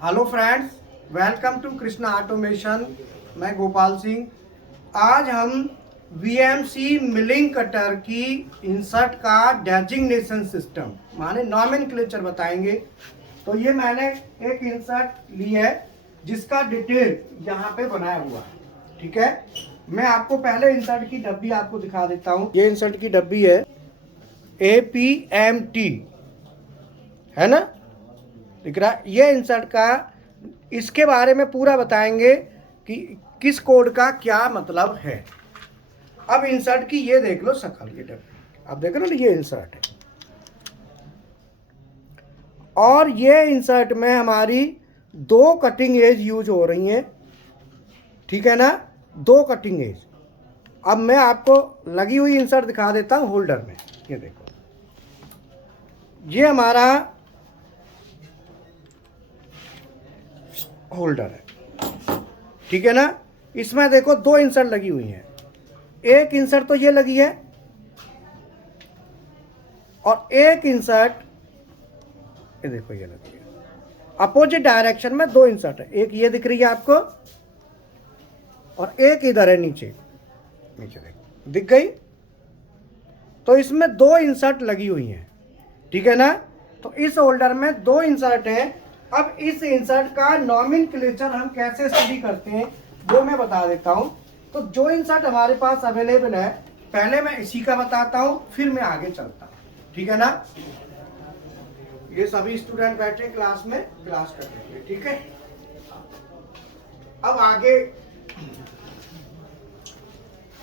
Hello friends, welcome to Krishna automation. मैं गोपाल सिंह। आज हम वीएमसी मिलिंग कटर की इंसर्ट का डेजिग्नेशन सिस्टम माने नॉमेनक्लेचर बताएंगे। तो ये मैंने एक इंसर्ट ली है जिसका डिटेल यहाँ पे बनाया हुआ है। ठीक है, मैं आपको पहले इंसर्ट की डब्बी आपको दिखा देता हूँ। ये इंसर्ट की डब्बी है APMT, है ना, दिख रहा। ये इंसर्ट का इसके बारे में पूरा बताएंगे कि किस कोड का क्या मतलब है। अब इंसर्ट की ये देख लो शक्ल, ये डब्बी अब देखो ना, ये इंसर्ट है और ये इंसर्ट में हमारी दो कटिंग एज यूज हो रही हैं। ठीक है ना, दो कटिंग एज। अब मैं आपको लगी हुई इंसर्ट दिखा देता हूँ होल्डर में। ये देखो, ये हमारा होल्डर है। ठीक है ना, इसमें देखो दो इंसर्ट लगी हुई हैं। एक इंसर्ट तो ये लगी है और एक इंसर्ट ये देखो ये लगी है। अपोजिट डायरेक्शन में दो इंसर्ट है, एक ये दिख रही है आपको और एक इधर है नीचे। नीचे देखो, दिख गई। तो इसमें दो इंसर्ट लगी हुई हैं। ठीक है ना, तो इस होल्डर में दो इंसर्ट हैं। अब इस इंसर्ट का नॉमेनक्लेचर हम कैसे स्टडी करते हैं वो मैं बता देता हूं। तो जो इंसर्ट हमारे पास अवेलेबल है पहले मैं इसी का बताता हूं, फिर मैं आगे चलता हूं। ठीक है ना, ये सभी स्टूडेंट बैठे क्लास में क्लास करने के लिए। ठीक है, अब आगे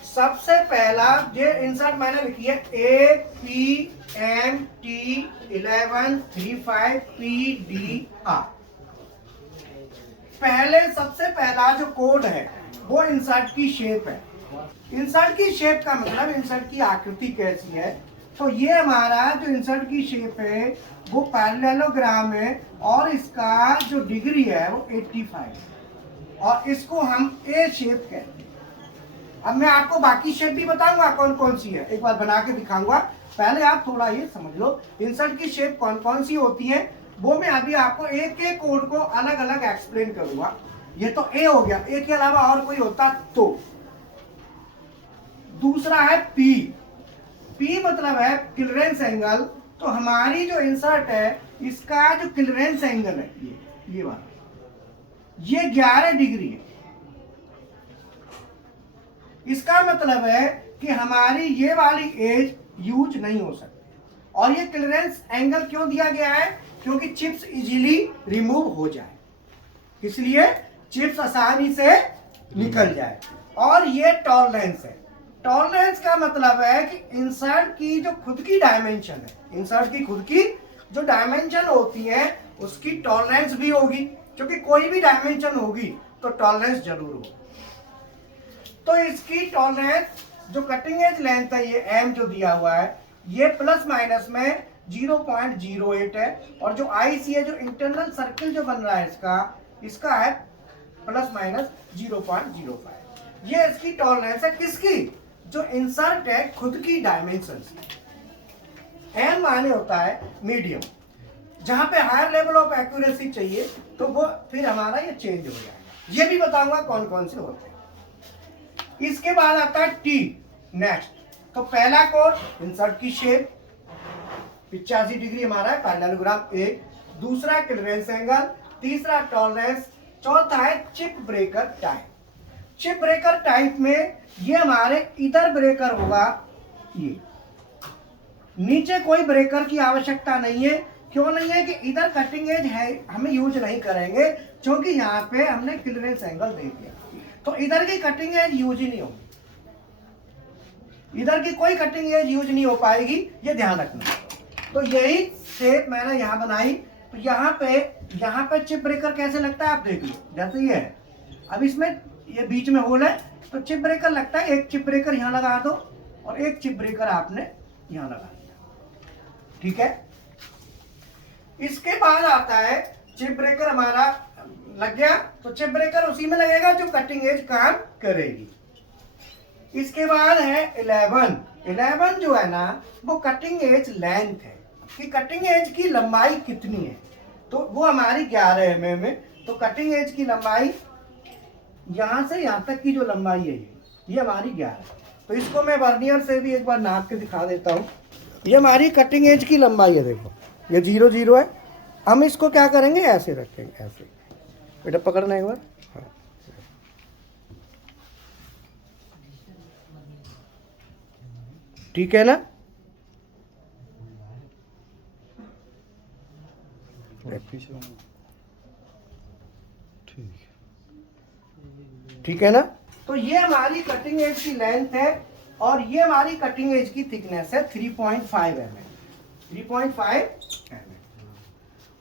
सबसे पहला ये इंसर्ट मैंने लिखी है APMT 1135 PDR। पहले सबसे पहला जो कोड है वो इंसर्ट की शेप है। इंसर्ट की शेप का मतलब इंसर्ट की आकृति कैसी है। तो ये हमारा जो इंसर्ट की शेप है वो पैरेललोग्राम है और इसका जो डिग्री है वो 85 है और इसको हम ए शेप कहते हैं। अब मैं आपको बाकी शेप भी बताऊंगा कौन कौन सी है, एक बार बना के दिखाऊंगा। पहले आप थोड़ा ये समझ लो इंसर्ट की शेप कौन कौन सी होती है, वो मैं अभी आपको एक एक कोड को अलग अलग एक्सप्लेन करूंगा। ये तो ए हो गया, ए के अलावा और कोई होता तो। दूसरा है पी। पी मतलब है क्लियरेंस एंगल। तो हमारी जो इंसर्ट है इसका जो क्लियरेंस एंगल है ये वाला, ये 11 डिग्री है। इसका मतलब है कि हमारी ये वाली एज यूज नहीं हो सकती। और ये क्लियरेंस एंगल क्यों दिया गया है, क्योंकि चिप्स इजीली रिमूव हो जाए, इसलिए चिप्स आसानी से निकल जाए। और ये टॉलरेंस है। टॉलरेंस का मतलब है कि इंसर्ट की जो खुद की डायमेंशन है, इंसर्ट की खुद की जो डायमेंशन होती है उसकी टॉलरेंस भी होगी, क्योंकि कोई भी डायमेंशन होगी तो टॉलरेंस जरूर होगी। तो इसकी टॉलरेंस जो कटिंग एज लेंथ है ये एम जो दिया हुआ है ये प्लस माइनस में 0.08 है और जो आईसी है जो इंटरनल सर्किल जो बन रहा है इसका है प्लस माइनस 0.05। ये इसकी टॉलरेंस है किसकी, जो इंसर्ट है खुद की डायमेंशन से। एम माने होता है मीडियम, जहां पे हायर लेवल ऑफ एक्यूरेसी चाहिए तो वो फिर हमारा ये चेंज हो जाएगा। ये भी बताऊंगा कौन कौन से होते हैं। इसके बाद आता है टी नेक्स्ट। तो पहला कोड इंसर्ट की शेप 85 डिग्री हमारा है पैरेललोग्राम एक। दूसरा क्लियरेंस एंगल, तीसरा टॉलरेंस, चौथा है chip breaker type. Chip breaker type में ये हमारे इधर ब्रेकर होगा, ये नीचे कोई ब्रेकर की आवश्यकता नहीं है। क्यों नहीं है कि इधर कटिंग एज है हमें यूज नहीं करेंगे, क्योंकि यहाँ पे हमने क्लियरेंस एंगल दे दिया तो इधर की कटिंग एज यूज ही नहीं होगी, इधर की कोई कटिंग एज यूज नहीं हो पाएगी, ये ध्यान रखना। तो यही शेप मैंने यहाँ बनाई। तो यहाँ पे चिप ब्रेकर कैसे लगता है आप देख लो, जैसे ये है। अब इसमें ये बीच में होल है तो चिप ब्रेकर लगता है। एक चिप ब्रेकर यहाँ लगा दो और एक चिप ब्रेकर आपने यहाँ लगा दिया। ठीक है, इसके बाद आता है चिप ब्रेकर हमारा लग गया तो चिप ब्रेकर उसी में लगेगा जो कटिंग एज काम करेगी। इसके बाद है 11 जो है ना वो कटिंग एज लेंथ है कि कटिंग एज की लंबाई कितनी है। तो वो हमारी 11 mm है। तो कटिंग एज की लंबाई यहां से यहां तक की जो लंबाई है ये हमारी 11 है। तो इसको मैं वर्नियर से भी एक बार नाप के दिखा देता हूँ। ये हमारी कटिंग एज की लंबाई है, देखो ये 0 0 है। हम इसको क्या करेंगे, ऐसे रखेंगे, ऐसे। बेटा पकड़ना एक बार, हाँ। ठीक है ना, ठीक है ना। तो ये हमारी कटिंग एज की लेंथ है और ये हमारी कटिंग एज की थिकनेस है 3.5 mm, 3.5 mm।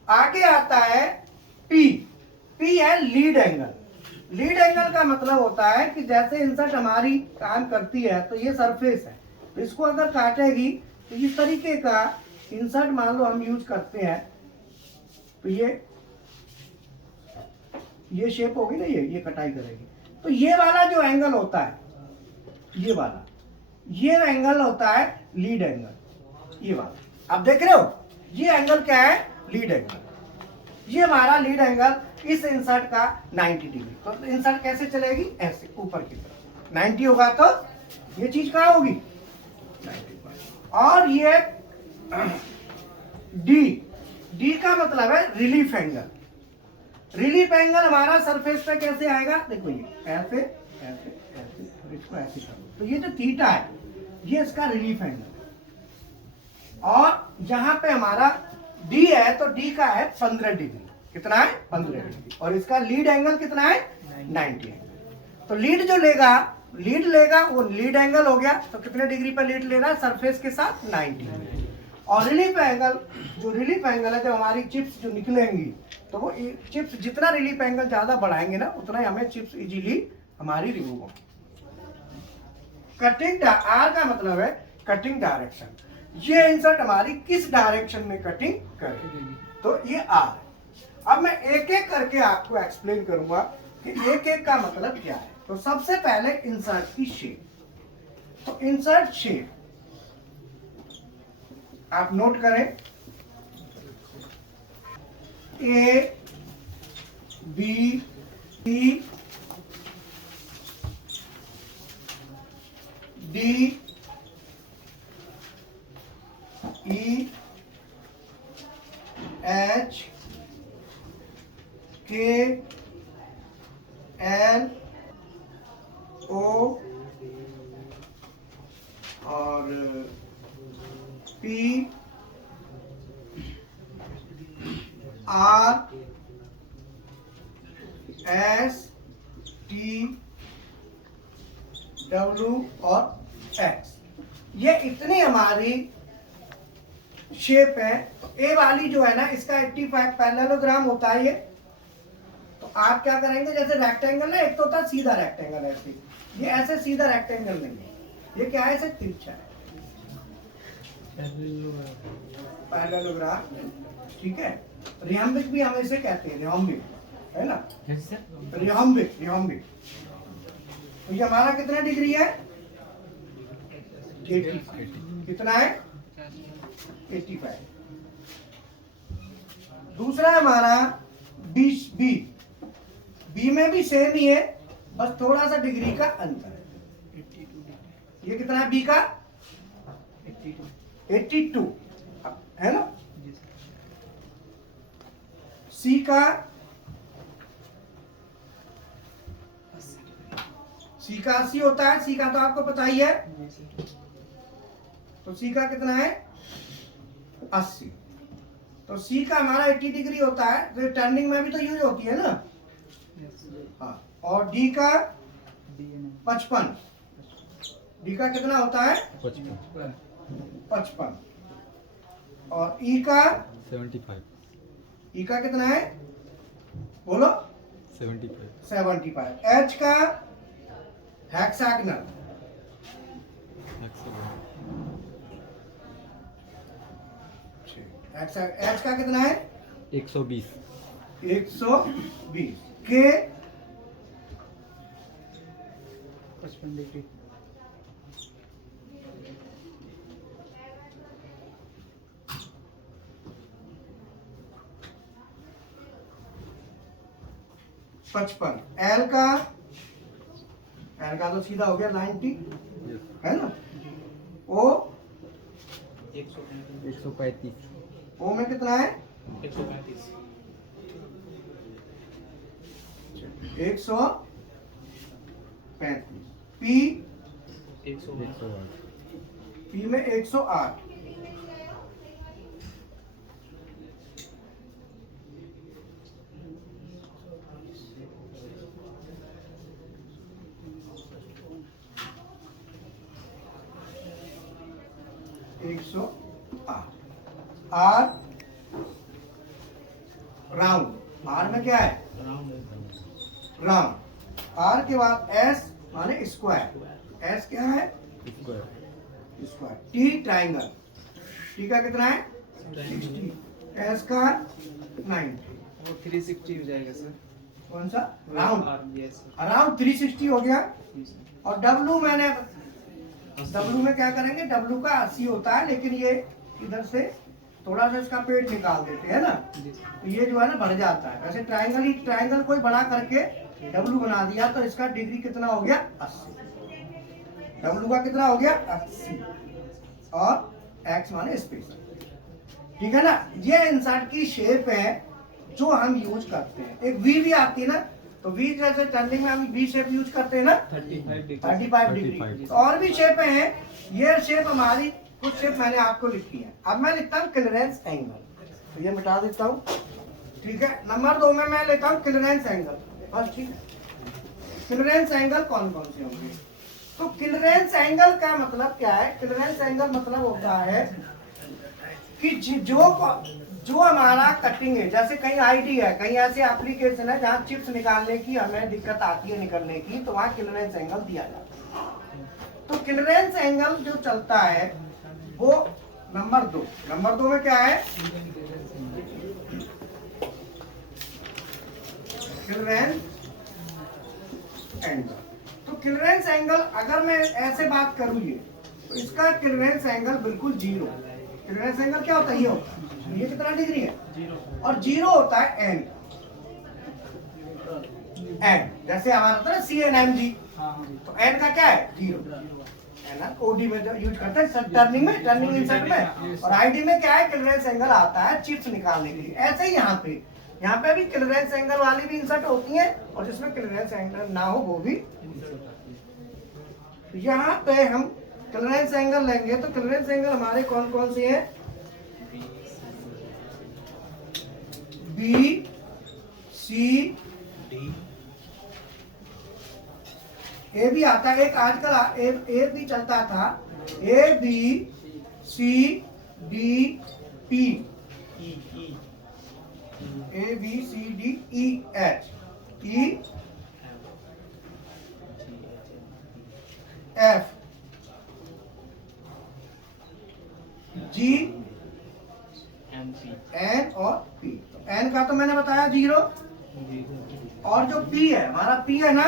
आगे आता है P। P है लीड एंगल। लीड एंगल का मतलब होता है कि जैसे इंसर्ट हमारी काम करती है तो ये सरफेस है, तो इसको अगर काटेगी तो इस तरीके का इंसर्ट मान लो हम यूज करते हैं, तो ये शेप होगी ना, ये कटाई करेगी। तो ये वाला जो एंगल होता है, ये वाला, ये एंगल होता है लीड एंगल, ये वाला। आप देख रहे हो ये एंगल क्या है, लीड एंगल। ये हमारा लीड एंगल इस इंसर्ट का 90 डिग्री। तो इंसर्ट कैसे चलेगी, ऐसे ऊपर की तरफ 90 होगा तो ये चीज कहाँ होगी, 90। और ये डी का मतलब है रिलीफ एंगल। रिलीफ एंगल हमारा सरफेस पे कैसे आएगा, देखो ये ऐसे ऐसे ऐसे, और इसको ऐसे कर दो, तो ये जो थीटा है ये इसका रिलीफ एंगल। और जहां पे हमारा डी है तो डी का है 15 डिग्री। कितना है, 15 डिग्री। और इसका लीड एंगल कितना है, 90 एंगल। तो लीड जो लेगा वो लीड एंगल हो गया। तो कितने डिग्री पर लीड ले रहा है, सरफेस के साथ 90। और रिलीफ एंगल, जो रिलीफ एंगल है, जब हमारी चिप्स जो निकलेंगी तो वो चिप्स जितना रिलीफ एंगल ज्यादा बढ़ाएंगे ना, उतना ही हमें चिप्स इजीली हमारी रिमूव होगी। कटिंग आर का मतलब है कटिंग डायरेक्शन। ये इंसर्ट हमारी किस डायरेक्शन में कटिंग करेगी, तो ये आर है। अब मैं एक एक करके आपको एक्सप्लेन करूंगा कि एक एक का मतलब क्या है। तो सबसे पहले इंसर्ट की शेप। तो इंसर्ट शेप आप नोट करें, A B C D E H K L O और P R S T W और एक्स। ये इतनी हमारी शेप है। तो ए वाली जो है ना, इसका 85 पैरेललोग्राम होता है ये। तो आप क्या करेंगे, जैसे रेक्टेंगल ना, एक तो होता है सीधा रेक्टेंगल, ऐसे ये ऐसे सीधा रेक्टेंगल नहीं है, ये क्या है, ऐसे तिरछा है, पैरेललोग्राम। ठीक है, रिहम्बिक भी हम इसे कहते हैं, रिहम्बिक है ना, रिहम्बिक। तो ये हमारा कितना डिग्री है, 80। कितना है, 85। दूसरा हमारा बी में भी सेम ही है, बस थोड़ा सा डिग्री का अंतर है। ये कितना है बी का, 82 है ना। सी का 80 होता है, सी का तो आपको पता ही है। तो सी का कितना है, 80। तो सी का हमारा 80 डिग्री होता है। तो टर्निंग में भी तो यूज होती है ना। हाँ, और डी का 55। डी का कितना होता है, 55। और ई का 75। ई का कितना है, बोलो, 75। एच का हेक्सागोनल, एच का कितना है, 120। 120। के 55 डिग्री। 55, एल का तो सीधा हो गया 90, है ना। ओ 135 ओ में कितना है 135 135, पी 108 पी में 108, आर राउंड, आर में क्या है राउंड, आर के बाद एस माने स्क्वायर, एस क्या है स्क्वायर, टी ट्राइंगल, टी का कितना है 60, एस का 90, वो 360 हो जाएगा सर। कौन सा राउंड, यस सर। अराउंड 360 हो गया। जी सर। और डब्लू मैंने डब्लू में क्या करेंगे, डब्लू का 80 होता है, लेकिन ये इधर से थोड़ा सा इसका पेट निकाल देते हैं ना, जी सर। तो ये जो है ना बढ़ जाता है। वैसे ट्राइंगल कोई बड़ा करके डब्लू बना दिया तो इसका डिग्री कितना हो गया 80, डब्लू का कितना हो गया 80, और एक्स माने स्पेस, ठीक है ना। ये इंसर्ट की शेप है जो हम यूज करते हैं। एक वी भी आती है ना, तो वी जैसे टर्निंग में हम वी शेप यूज करते हैं ना 35 डिग्री। तो और भी शेप हैं, ये शेप हमारी कुछ शेप मैंने आपको लिखी है। अब मैं लिखता हूँ क्लियरेंस एंगल, तो ये मिटा देता हूँ, ठीक है। नंबर 2 में मैं लेता हूँ क्लियरेंस एंगल, बस ठीक है। क्लियरेंस एंगल कौन कौन से होंगे, तो क्लियरेंस एंगल का मतलब क्या है, क्लियरेंस एंगल मतलब होता है कि जो हमारा कटिंग है, जैसे कहीं आईडी है, कहीं ऐसे एप्लीकेशन है जहाँ चिप्स निकालने की हमें दिक्कत आती है निकलने की, तो वहाँ क्लियरेंस एंगल दिया जाता है। तो क्लियरेंस एंगल जो चलता है वो नंबर 2 में क्या है क्लियरेंस एंगल। तो क्लियरेंस एंगल अगर मैं ऐसे बात करूँ ये, तो इसका क्लियरेंस एंगल बिल्कुल 0। क्लियरेंस एंगल क्या होता है, ये होता है, ये कितना डिग्री है, और 0 होता है एन, जैसे हमारा होता है CNMG, तो एन का क्या है 0, है ना। ओडी में जो यूज करते हैं टर्निंग में, टर्निंग इंसर्ट में, और आईडी में क्या है क्लियरेंस एंगल आता है चिप्स निकालने के लिए। ऐसे ही यहाँ पे भी क्लियरेंस एंगल वाली भी इंसर्ट होती है, और जिसमें क्लियरेंस एंगल ना हो वो भी। यहाँ पे हम क्लियरेंस एंगल लेंगे, तो क्लियरेंस एंगल हमारे कौन कौन से हैं, बी सी डी, ए भी आता है, एक आजकल ए भी चलता था, A B C D E, A B C D E H, E F G N और पी। एन का तो मैंने बताया 0, और जो पी है हमारा, पी है ना,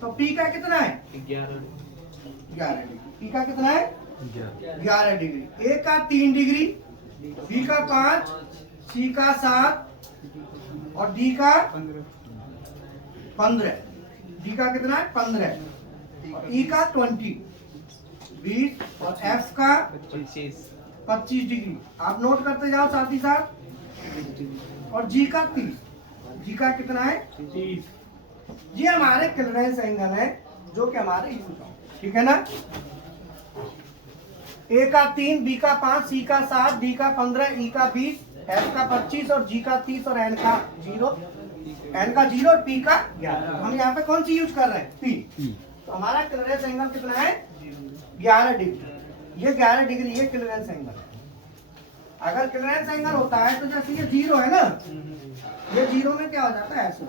तो पी का कितना है 11 डिग्री, पी का कितना है 11 डिग्री। ए का 3 डिग्री, बी का 5, सी का 7, और डी का 15, डी का कितना है 15, और ई का 20 और एफ का 25 डिग्री। आप नोट करते जाओ साथ ही साथ, और जी का 30, जी का कितना है 30। ये हमारे क्लियरेंस एंगल है जो कि हमारे यूज हो, ठीक है ना। ए का 3, बी का 5, सी का 7, डी का 15, ई का 20, एफ का 25, और जी का 30, और एन का 0, एन का 0 और पी का 11। हम यहाँ पे कौन सी यूज कर रहे हैं, पी। तो हमारा क्लियरेंस एंगल कितना है 11 डिग्री। ये 11 डिग्री ये क्लियरेंस एंगल है। अगर क्लियरेंस एंगल होता है तो जैसे ये 0 है ना, ये 0 में क्या हो जाता है ऐसे,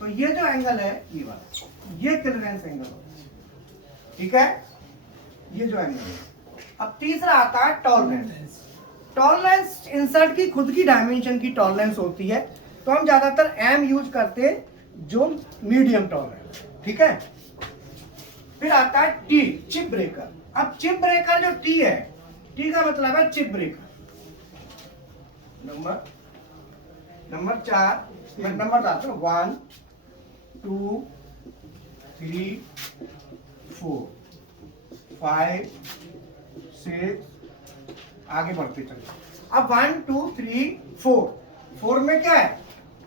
तो ये जो एंगल है ये वाला, ये क्लियरेंस एंगल होता है, ठीक है। ये जो एंगल है। अब तीसरा आता है टॉलरेंस। टॉलरेंस इंसर्ट की खुद की डायमेंशन की टॉलरेंस होती है, तो हम ज्यादातर एम यूज करते हैं, जो मीडियम टॉलरेंस, ठीक है। फिर आता है टी, चिप ब्रेकर। अब चिप ब्रेकर जो टी है, टी का मतलब है चिप ब्रेकर। नंबर नंबर 4 मैं नंबर डालता हूँ 1 2 3 4 5 6 आगे बढ़ते चलो। अब 1 2 3 4 4 में क्या है?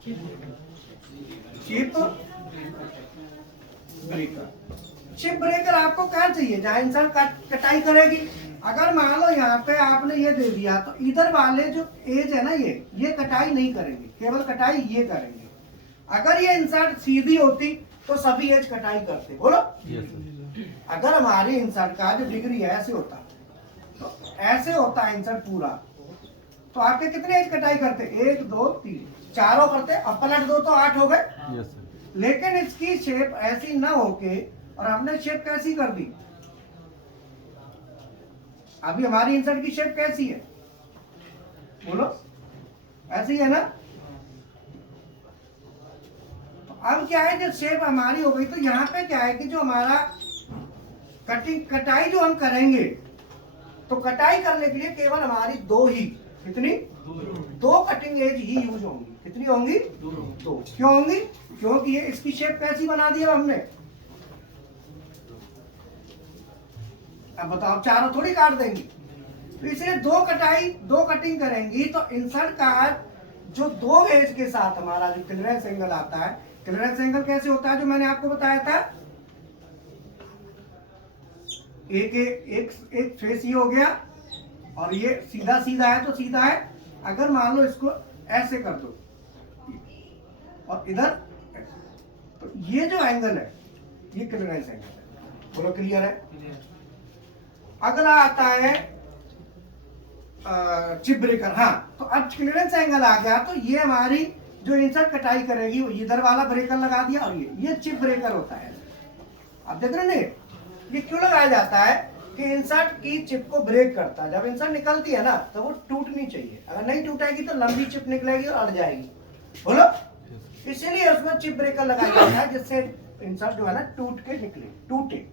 Chip breaker. चिप ब्रेकर आपको क्या चाहिए जहां इंसान कटाई करेगी। अगर मान लो यहाँ पे आपने ये दे दिया तो इधर वाले जो एज है ना ये कटाई नहीं करेंगे, केवल कटाई ये करेंगे। अगर ये इंसर्ट सीधी होती तो सभी एज कटाई करते। बोलो यस सर। अगर हमारी इंसर्ट का जो डिग्री है ऐसे होता तो ऐसे होता है इंसर्ट पूरा, तो आपके कितने एज कटाई करते? 1 2 3 चारों करते। अब पलट दो तो 8 हो गए। Yes sir. लेकिन इसकी शेप ऐसी ना होके और हमने शेप कैसी कर दी। अभी हमारी इंसर्ट की शेप कैसी है? बोलो ऐसी है ना। तो अब क्या है, जब शेप हमारी हो गई तो यहाँ पे क्या है कि जो हमारा कटाई जो हम करेंगे तो कटाई करने के लिए केवल हमारी दो ही कितनी दो कटिंग एज ही यूज होंगी। कितनी होंगी? दो। क्यों होंगी? क्योंकि ये इसकी शेप कैसी बना दी है हमने। अब बताओ चारों थोड़ी काट देंगी, तो इसलिए दो कटिंग करेंगी तो इंसर्ट का जो दो एज के साथ हमारा जो क्लियरेंस एंगल आता है, क्लियरेंस एंगल कैसे होता है जो मैंने आपको बताया था। एक फेस ये हो गया और ये सीधा सीधा है तो सीधा है। अगर मान लो इसको ऐसे कर दो और इधर, तो ये जो एंगल है ये क्लियरेंस एंगल है। बोलो क्लियर है। अगला आता है चिप ब्रेकर। हाँ, तो अब क्लियरेंस एंगल आ गया तो ये हमारी जो इंसर्ट कटाई करेगी वो इधर वाला ब्रेकर लगा दिया और ये चिप ब्रेकर होता है। अब देख रहे हैं ये क्यों लगाया जाता है कि इंसर्ट की चिप को ब्रेक करता है। जब इंसर्ट निकलती है ना तो वो टूटनी चाहिए, अगर नहीं टूटेगी तो लंबी चिप निकलेगी और अड़ जाएगी। बोलो इसीलिए उसमें चिप ब्रेकर लगाया जाता है जिससे इंसर्ट जो है ना टूट के निकले, टूटे।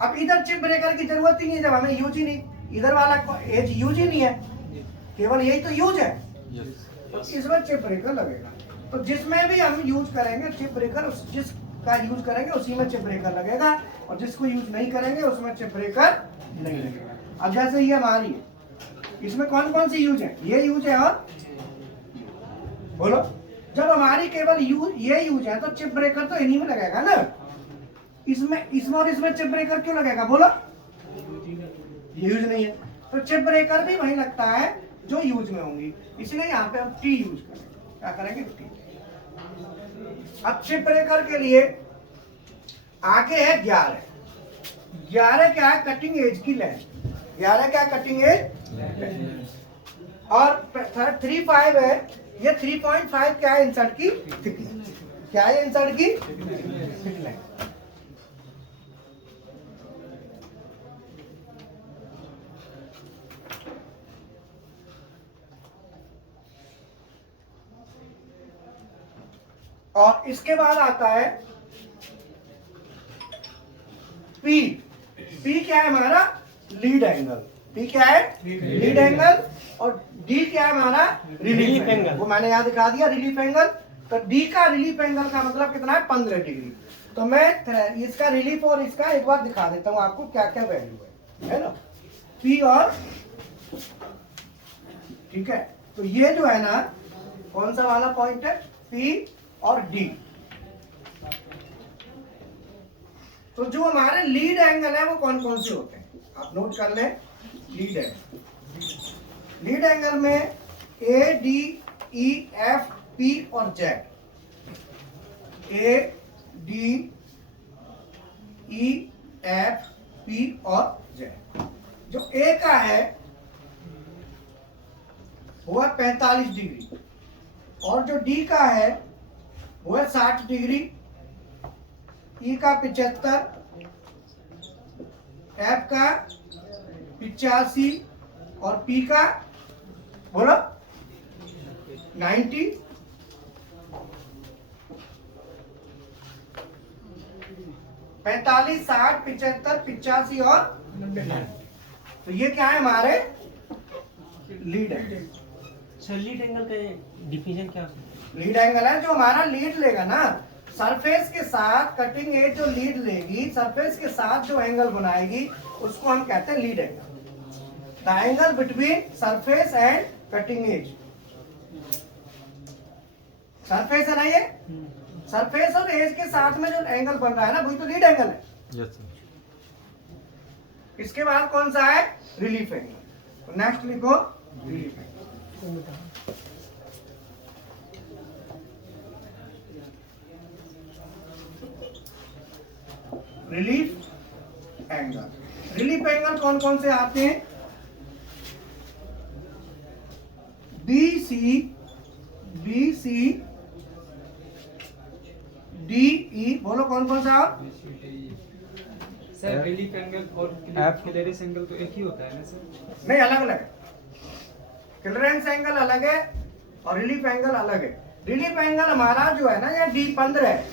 अब इधर चिप ब्रेकर की जरूरत ही नहीं है जब हमें यूज ही नहीं, इधर वाला एज यूज ही नहीं है, केवल यही तो यूज है। तो इसमें चिप ब्रेकर लगेगा। तो जिसमें भी हम यूज करेंगे चिप ब्रेकर, जिसका यूज करेंगे उसी में चिप ब्रेकर लगेगा और जिसको यूज नहीं करेंगे उसमें चिप ब्रेकर नहीं लगेगा। अब जैसे ये हमारी है, इसमें कौन कौन सी यूज है? ये यूज है और बोलो जब हमारी केवल ये यूज है तो चिप ब्रेकर तो इन्हीं में लगेगा ना। इसमें और इसमें चिप ब्रेकर क्यों लगेगा? बोलो ये यूज नहीं है तो चिप ब्रेकर भी वही लगता है जो यूज में होंगी, इसलिए यहाँ पे हम टी यूज करेंगे। क्या करेंगे? टी। अब चिप ब्रेकर के लिए आगे है 11 क्या है? कटिंग एज की लेंथ। 11 क्या? Cutting edge. और 3.5 है, ये 3.5 क्या है? इंसर्ट की थिकनेस। क्या है इंसर्ट की थिकनेस। और इसके बाद आता है पी। पी क्या है हमारा? Lead angle. पी क्या है? Lead angle. और डी क्या है हमारा? Relief angle. वो मैंने यहां दिखा दिया रिलीफ एंगल। तो डी का रिलीफ एंगल का मतलब कितना है? 15 डिग्री। तो मैं इसका रिलीफ और इसका एक बार दिखा देता हूं आपको क्या क्या वैल्यू है ना, पी और ठीक है। तो ये जो है ना कौन सा वाला पॉइंट है? पी और डी। तो जो हमारे लीड एंगल है वो कौन कौन से होते हैं आप नोट कर लें। लीड एंगल में A D E F P और Z. A D E F P और जेड। जो ए का है वो है 45 डिग्री और जो डी का है वो है 60 डिग्री, ई का 75, एफ का 85 और पी का बोलो 90। 45, 60, 75, 85 और 90। तो ये क्या है हमारे लीड है। सर लीड एंगल का डिफिनेशन क्या है? लीड एंगल है जो हमारा लीड लेगा ना, सरफेस के साथ कटिंग एज जो लीड लेगी, सरफेस के साथ जो एंगल बनाएगी उसको हम कहते हैं lead angle. The angle between surface and cutting edge. Surface है ना ये, सरफेस और एज के साथ में जो एंगल बन रहा है ना वही तो लीड एंगल है। Yes sir. इसके बाद कौन सा है? Relief angle. तो नेक्स्ट लिखो relief angle. Relief angle, relief angle कौन कौन से आते हैं? बी सी डी ई, बोलो कौन कौन सा? सर रिलीफ एंगल और क्लियरेंस एंगल तो एक ही होता है ना सर? नहीं, अलग अलग है। क्लियरेंस एंगल अलग है और रिलीफ एंगल अलग है। रिलीफ एंगल हमारा जो है ना ये D15 है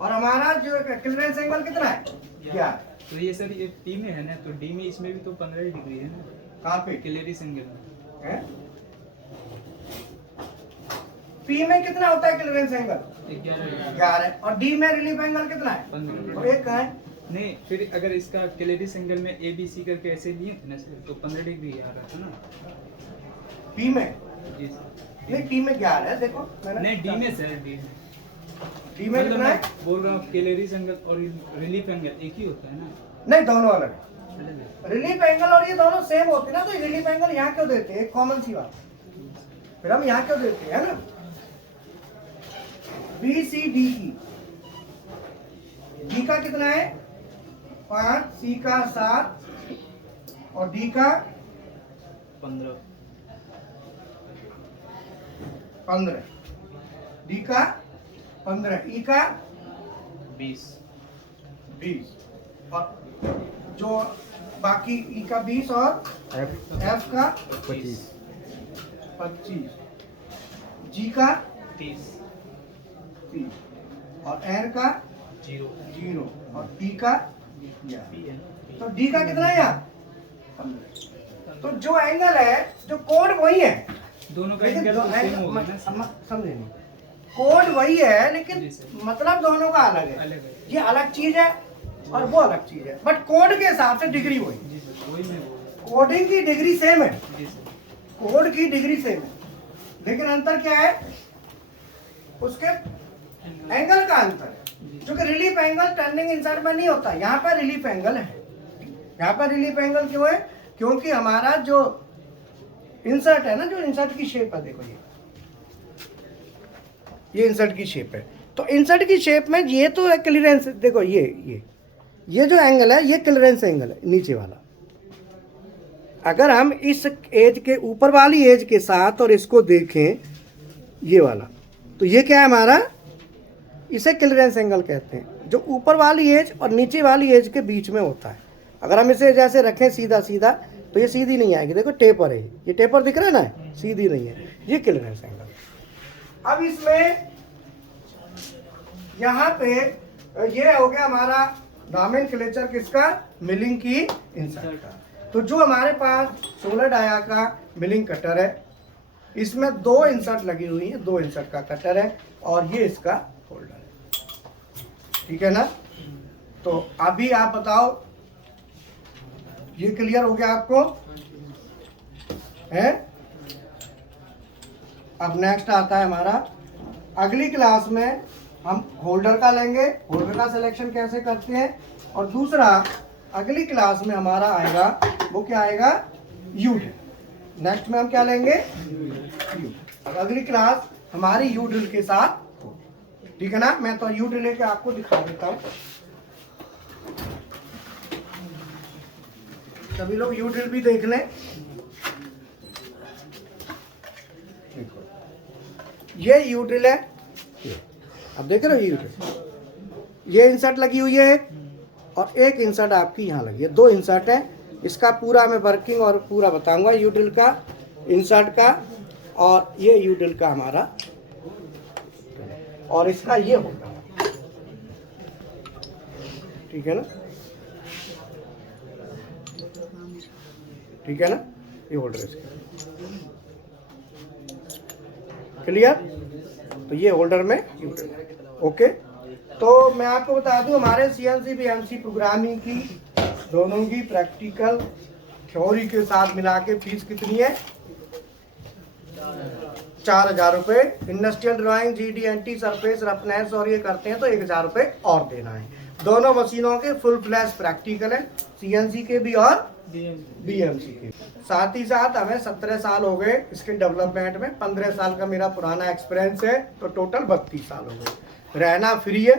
और हमारा जो क्लियरेंस एंगल कितना है? 11। तो ये सर ये P में है ना, तो D में इसमें भी तो 15 डिग्री है ना कहाँ पे क्लियरेंस एंगल में? है? P में कितना होता है क्लियरेंस एंगल? 11। और D में रिलीफ एंगल कितना है? 15। और एक कहाँ है? नहीं, फिर अगर इसका क्लियरेंस एंगल में ABC करके ऐसे लिए थे ना सर, तो 15 डिग्री आ रहा था ना P में? जी सर। नहीं, P में 11 है, देखो नहीं, D में सर, D में D में कितना है? बोल रहा हूँ क्लियरेंस एंगल और रिलीफ एंगल एक ही होता है ना? नहीं, दोनों अलग है। अलग है। रिलीफ एंगल और ये दोनों सेम होते हैं ना, तो रिलीफ एंगल यहाँ क्यों देते हैं? एक कॉमन सी बात, फिर हम यहाँ क्यों देते हैं ना? B C D E, D का कितना है? 5, सी का 7 और डी का 15। 15, डी का 15, ई का 20। 20 और जो बाकी ई का 20 और एफ का 25। 25, जी का 30। 30 और एर का 0 और डी का 11। तो डी का कितना है यहाँ? 15। तो जो एंगल है, जो कोड वही है, दोनों का लेकिन एंगल तो सेम होगा ना सर? समझे नहीं, कोड वही है लेकिन जी सर। मतलब दोनों का अलग है। अलग है। ये अलग चीज है और वो अलग चीज है, बट कोड के हिसाब से डिग्री वही। जी सर, वही मैं बोल रहा कोडिंग की डिग्री सेम है, हूँ। जी सर। कोड की डिग्री सेम है, लेकिन अंतर क्या है? उसके एंगल का अंतर है। क्योंकि रिलीफ एंगल टर्निंग इंसर्ट में नहीं होता, यहाँ पर रिलीफ एंगल है। यहाँ पर रिलीफ एंगल क्यों है? क्योंकि हमारा जो इंसर्ट है ना, जो इंसर्ट की शेप है, देखो ये इंसर्ट की शेप है, तो इंसर्ट की शेप में ये तो है क्लियरेंस। देखो ये जो एंगल है ये क्लियरेंस एंगल है नीचे वाला। अगर हम इस एज के ऊपर वाली एज के साथ और इसको देखें ये वाला, तो ये क्या है हमारा? इसे क्लियरेंस एंगल कहते हैं, जो ऊपर वाली एज और नीचे वाली एज के बीच में होता है। अगर हम इसे जैसे रखें सीधा सीधा तो ये सीधी नहीं आएगी, देखो टेपर है, ये टेपर दिख रहा है ना, सीधी नहीं है, ये क्लियरेंस एंगल। अब इसमें यहाँ पे ये हो गया हमारा नॉमेनक्लेचर किसका? मिलिंग की इंसर्ट का। तो जो हमारे पास 16 डाया का मिलिंग कटर है, इसमें 2 इंसर्ट लगी हुई है, 2 इंसर्ट का कटर है और ये इसका होल्डर है, ठीक है ना? तो अभी आप बताओ, ये क्लियर हो गया आपको है? अब नेक्स्ट आता है हमारा, अगली क्लास में हम होल्डर का लेंगे, होल्डर का सिलेक्शन कैसे करते हैं, और दूसरा अगली क्लास में हमारा आएगा, वो क्या आएगा? You drill. नेक्स्ट में हम क्या लेंगे? यू। अब अगली क्लास हमारी यू ड्रिल के साथ, ठीक है ना? मैं तो यू ड्रिल लेके आपको दिखा देता हूँ। सभी लोग यू ड्रिल भी देख लें। ये यू ड्रिल है, अब देख रहे हो यू ड्रिल, ये इंसर्ट लगी हुई है एक, और एक इंसर्ट आपकी यहाँ लगी है, 2 इंसर्ट है। इसका पूरा मैं वर्किंग और पूरा बताऊंगा, यू ड्रिल का, इंसर्ट का, और ये यू ड्रिल का हमारा, और इसका ये होगा, ठीक है ना? ठीक है ना? ये होल्डर इसका। क्लियर। तो ये होल्डर में ओके। तो मैं आपको बता दूं हमारे CNC BMC प्रोग्रामिंग की दोनों की प्रैक्टिकल थ्योरी के साथ मिला के फीस कितनी है? 4,000 रुपये। Industrial drawing GD&T surface roughness और ये करते हैं तो 1,000 रुपये और देना है। दोनों मशीनों के फुल फ्लैश प्रैक्टिकल है, CNC के भी और BMC के। साथ ही साथ हमें 17 साल हो गए इसके डेवलपमेंट में, 15 साल का मेरा पुराना एक्सपीरियंस है, तो टोटल 32 साल हो गए। रहना फ्री है,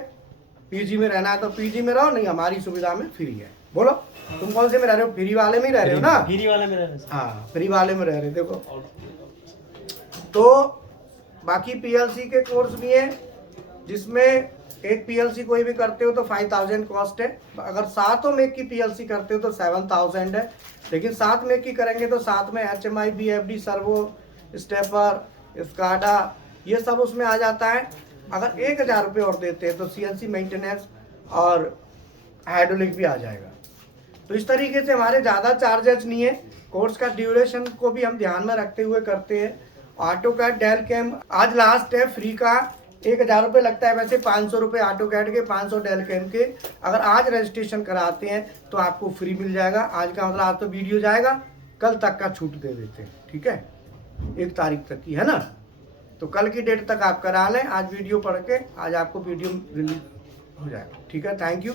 PG में रहना है तो PG में रहो, नहीं हमारी सुविधा में फ्री है। बोलो तुम कौन से में रह रहे हो? फ्री वाले में ही रह रहे हो ना? गिरी वाला में रहना है। हाँ फ्री वाले में रह रहे। देखो तो बाकी PLC के कोर्स भी है, जिसमें एक PLC कोई भी करते हो तो 5,000 कॉस्ट है। अगर 7 मेक की PLC करते हो तो 7,000 है। लेकिन 7 मेक की करेंगे तो साथ में HMI BFD servo stepper SCADA ये सब उसमें आ जाता है। अगर 1,000 रुपये और देते हैं तो CNC मेंटेनेंस और हाइड्रोलिक भी आ जाएगा। तो इस तरीके से हमारे ज़्यादा चार्जेस नहीं है। कोर्स का ड्यूरेशन को भी हम ध्यान में रखते हुए करते हैं। ऑटोकैड डेल कैम आज लास्ट है फ्री का, 1,000 रुपये लगता है, वैसे 500 रुपये ऑटोकैड के, 500 डेल कैम के। अगर आज रजिस्ट्रेशन कराते हैं तो आपको फ्री मिल जाएगा। आज का मतलब आज तो वीडियो जाएगा, कल तक का छूट दे देते हैं, ठीक है, 1 तारीख तक की है ना। तो कल की डेट तक आप करा लें, आज वीडियो पढ़ के आज आपको वीडियो रिलीज हो जाएगा, ठीक है। Thank you.